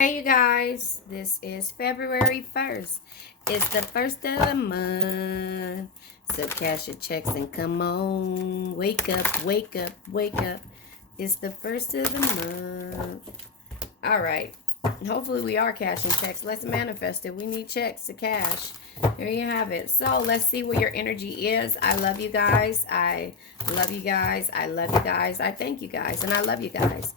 Hey you guys, this is February 1st. It's the first of the month. So cash your checks and come on. Wake up, wake up, wake up. It's the first of the month. All right. Hopefully we are cashing checks. Let's manifest it. We need checks to cash. There you have it. So let's see where your energy is. I love you guys. I love you guys. I love you guys. I thank you guys. And I love you guys.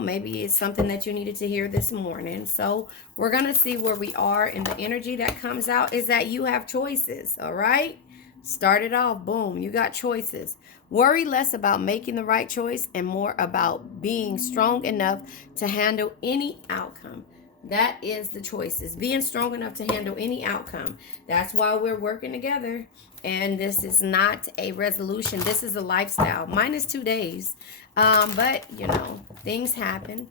Maybe it's something that you needed to hear this morning. So we're going to see where we are. And the energy that comes out is that you have choices. All right. Start it off. Boom. You got choices. Worry less about making the right choice and more about being strong enough to handle any outcome. That is the choices. Being strong enough to handle any outcome. That's why we're working together. And this is not a resolution. This is a lifestyle. Minus 2 days. But, things happen.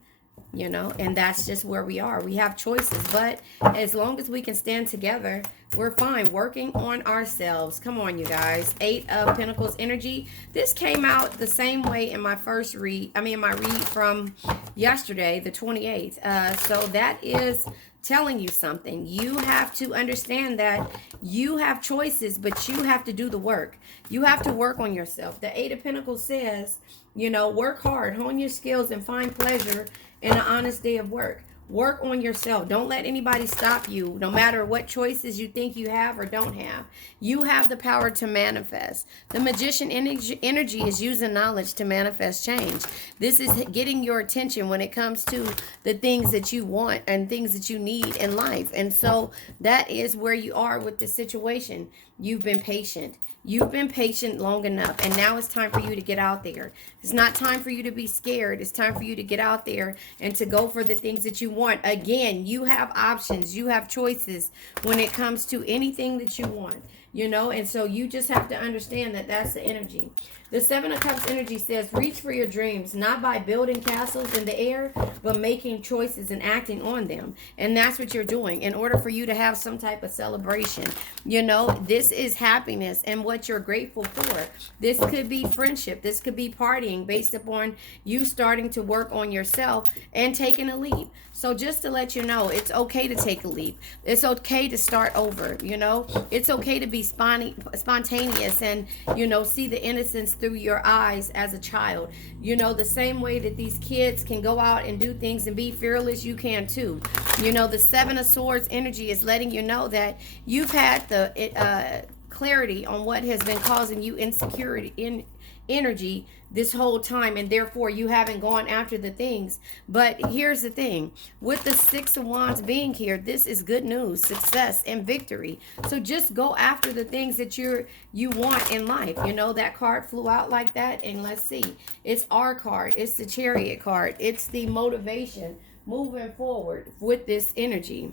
And that's just where we are. We have choices, but as long as we can stand together, we're fine. Working on ourselves. Come on, you guys. 8 of Pentacles energy. This came out the same way in my first read. My read from yesterday, the 28th. So that is telling you something. You have to understand that you have choices, but you have to do the work. You have to work on yourself. The 8 of Pentacles says, work hard, hone your skills, and find pleasure in an honest day of work. Work on yourself. Don't let anybody stop you, no matter what choices you think you have or don't have. You have the power to manifest. The magician energy is using knowledge to manifest change. This is getting your attention when it comes to the things that you want and things that you need in life. And so that is where you are with the situation. You've been patient. You've been patient long enough, and now it's time for you to get out there. It's not time for you to be scared. It's time for you to get out there and to go for the things that you want. Again, you have options. You have choices when it comes to anything that you want, and so you just have to understand that that's the energy. The 7 of Cups energy says, reach for your dreams, not by building castles in the air, but making choices and acting on them. And that's what you're doing in order for you to have some type of celebration. This is happiness and what you're grateful for. This could be friendship. This could be partying based upon you starting to work on yourself and taking a leap. So just to let you know, it's okay to take a leap. It's okay to start over. It's okay to be spontaneous and, see the innocence through your eyes as a child. The same way that these kids can go out and do things and be fearless, you can too. The 7 of Swords energy is letting you know that you've had the clarity on what has been causing you insecurity in energy this whole time, and therefore you haven't gone after the things. But here's the thing, with the 6 of Wands being here, this is good news, success and victory. So just go after the things that you want in life. That card flew out like that, and let's see, it's our card, it's the Chariot card, it's the motivation moving forward with this energy.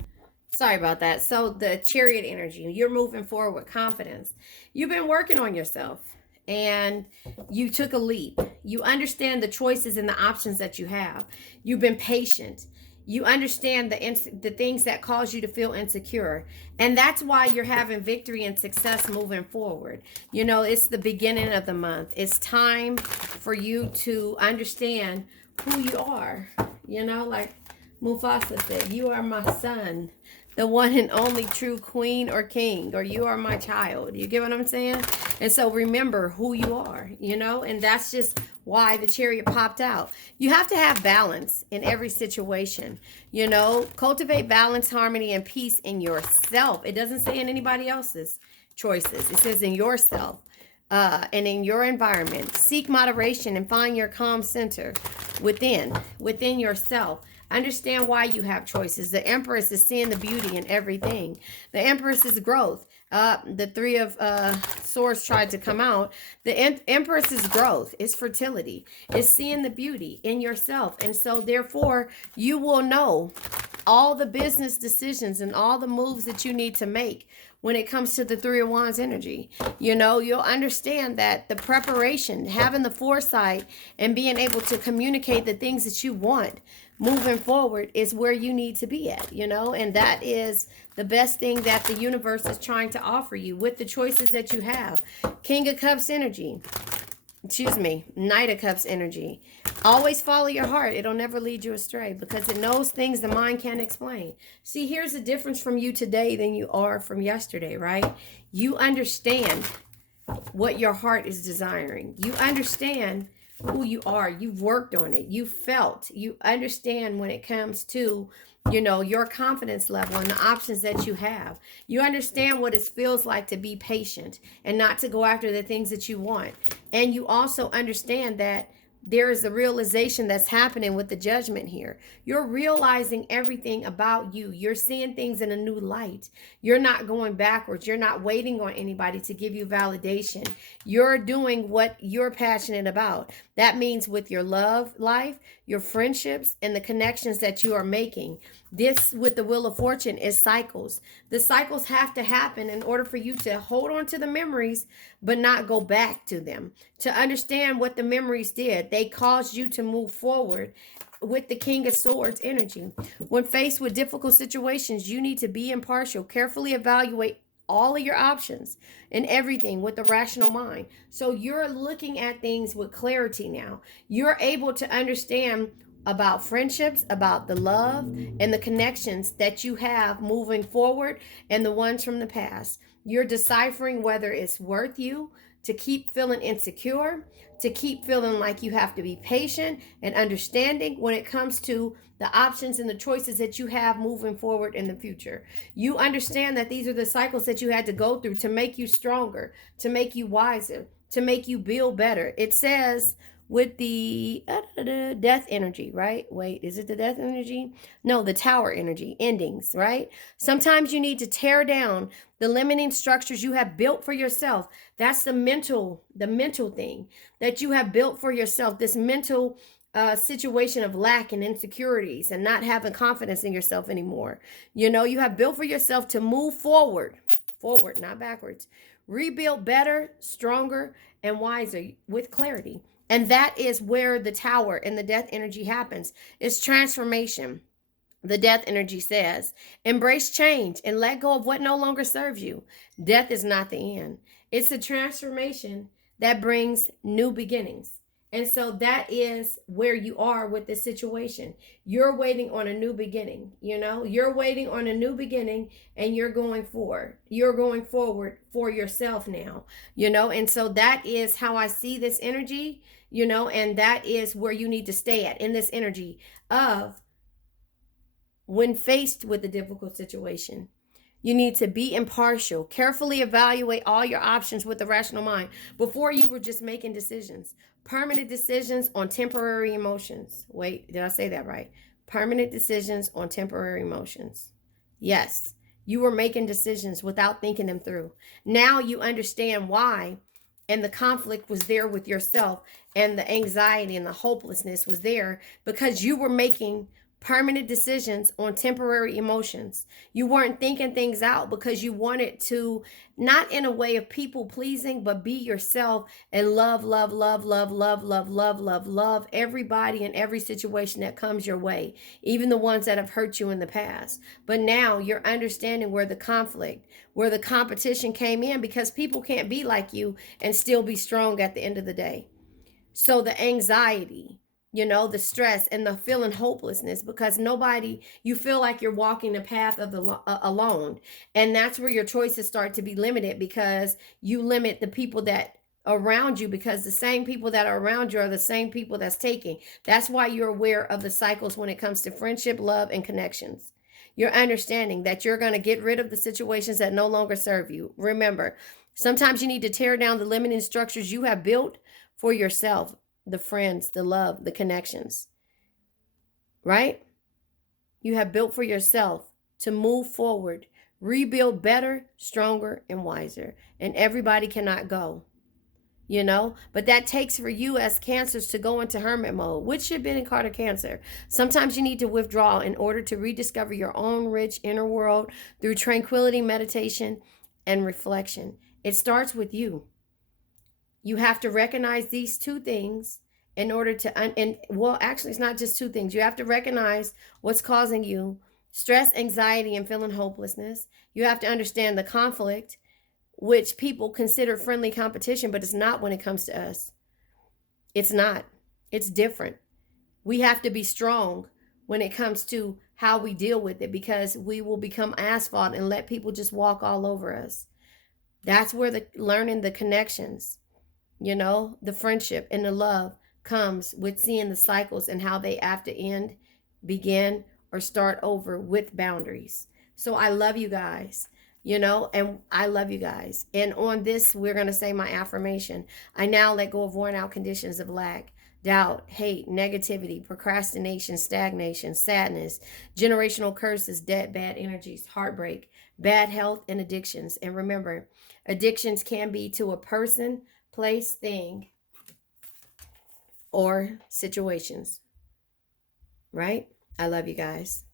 Sorry about that. So the Chariot energy, you're moving forward with confidence. You've been working on yourself and you took a leap. You understand the choices and the options that you have. You've been patient. You understand the things that cause you to feel insecure. And that's why you're having victory and success moving forward. It's the beginning of the month. It's time for you to understand who you are. Like Mufasa said, you are my son, the one and only true queen or king, or you are my child. You get what I'm saying? And so remember who you are, and that's just why the Chariot popped out. You have to have balance in every situation. Cultivate balance, harmony, and peace in yourself. It doesn't say in anybody else's choices. It says in yourself. And in your environment. Seek moderation and find your calm center within yourself. Understand why you have choices. The Empress is seeing the beauty in everything. The Empress is growth. The 3 of Swords tried to come out. The Empress is growth. It's fertility. It's seeing the beauty in yourself. And so therefore you will know all the business decisions and all the moves that you need to make when it comes to the 3 of Wands energy. You'll understand that the preparation, having the foresight and being able to communicate the things that you want moving forward is where you need to be at, and that is the best thing that the universe is trying to offer you with the choices that you have. King of Cups energy. Knight of Cups energy. Always follow your heart. It'll never lead you astray because it knows things the mind can't explain. See, here's the difference from you today than you are from yesterday, right? You understand what your heart is desiring. You understand who you are. You've worked on it. You felt. You understand when it comes to, your confidence level and the options that you have. You understand what it feels like to be patient and not to go after the things that you want. And you also understand that there is a realization that's happening with the judgment here. You're realizing everything about you. You're seeing things in a new light. You're not going backwards. You're not waiting on anybody to give you validation. You're doing what you're passionate about. That means with your love life, your friendships, and the connections that you are making. This, with the Wheel of Fortune, is cycles. The cycles have to happen in order for you to hold on to the memories, but not go back to them. To understand what the memories did, they caused you to move forward with the King of Swords energy. When faced with difficult situations, you need to be impartial, carefully evaluate all of your options and everything with a rational mind. So you're looking at things with clarity now. You're able to understand about friendships, about the love and the connections that you have moving forward and the ones from the past. You're deciphering whether it's worth you to keep feeling insecure, to keep feeling like you have to be patient and understanding when it comes to the options and the choices that you have moving forward in the future. You understand that these are the cycles that you had to go through to make you stronger, to make you wiser, to make you build better. It says with the death energy, right? Wait, is it the death energy? No, the tower energy, endings, right? Sometimes you need to tear down the limiting structures you have built for yourself. That's the mental thing that you have built for yourself. This mental situation of lack and insecurities and not having confidence in yourself anymore. You have built for yourself to move forward, not backwards. Rebuild better, stronger, and wiser with clarity. And that is where the tower and the death energy happens. It's transformation. The death energy says, embrace change and let go of what no longer serves you. Death is not the end. It's a transformation that brings new beginnings. And so that is where you are with this situation. You're waiting on a new beginning, You're waiting on a new beginning and you're going forward. You're going forward for yourself now, And so that is how I see this energy, and that is where you need to stay at in this energy of when faced with a difficult situation. You need to be impartial, carefully evaluate all your options with a rational mind. Before you were just making decisions, permanent decisions on temporary emotions. Wait, did I say that right? Permanent decisions on temporary emotions. Yes, you were making decisions without thinking them through. Now you understand why, and the conflict was there with yourself, and the anxiety and the hopelessness was there because you were making permanent decisions on temporary emotions. You weren't thinking things out because you wanted to, not in a way of people pleasing, but be yourself and love everybody and every situation that comes your way, even the ones that have hurt you in the past. But now you're understanding where the conflict, where the competition came in, because people can't be like you and still be strong at the end of the day. So the anxiety, the stress and the feeling hopelessness because you feel like you're walking the path of the alone. And that's where your choices start to be limited because you limit the people that around you, because the same people that are around you are the same people that's taking. That's why you're aware of the cycles when it comes to friendship, love, and connections. You're understanding that you're going to get rid of the situations that no longer serve you. Remember, sometimes you need to tear down the limiting structures you have built for yourself, the friends, the love, the connections, right? You have built for yourself to move forward, rebuild better, stronger, and wiser. And everybody cannot go, but that takes for you as Cancers to go into hermit mode, which should be in card of Cancer. Sometimes you need to withdraw in order to rediscover your own rich inner world through tranquility, meditation, and reflection. It starts with you. You have to recognize these two things in order to, actually, it's not just two things. You have to recognize what's causing you stress, anxiety, and feeling hopelessness. You have to understand the conflict, which people consider friendly competition, but it's not when it comes to us. It's not. It's different. We have to be strong when it comes to how we deal with it, because we will become asphalt and let people just walk all over us. That's where the learning the connections, the friendship and the love comes with seeing the cycles and how they have to end, begin, or start over with boundaries. So I love you guys, and I love you guys. And on this, we're going to say my affirmation. I now let go of worn out conditions of lack, doubt, hate, negativity, procrastination, stagnation, sadness, generational curses, debt, bad energies, heartbreak, bad health, and addictions. And remember, addictions can be to a person, place, thing, or situations, right? I love you guys.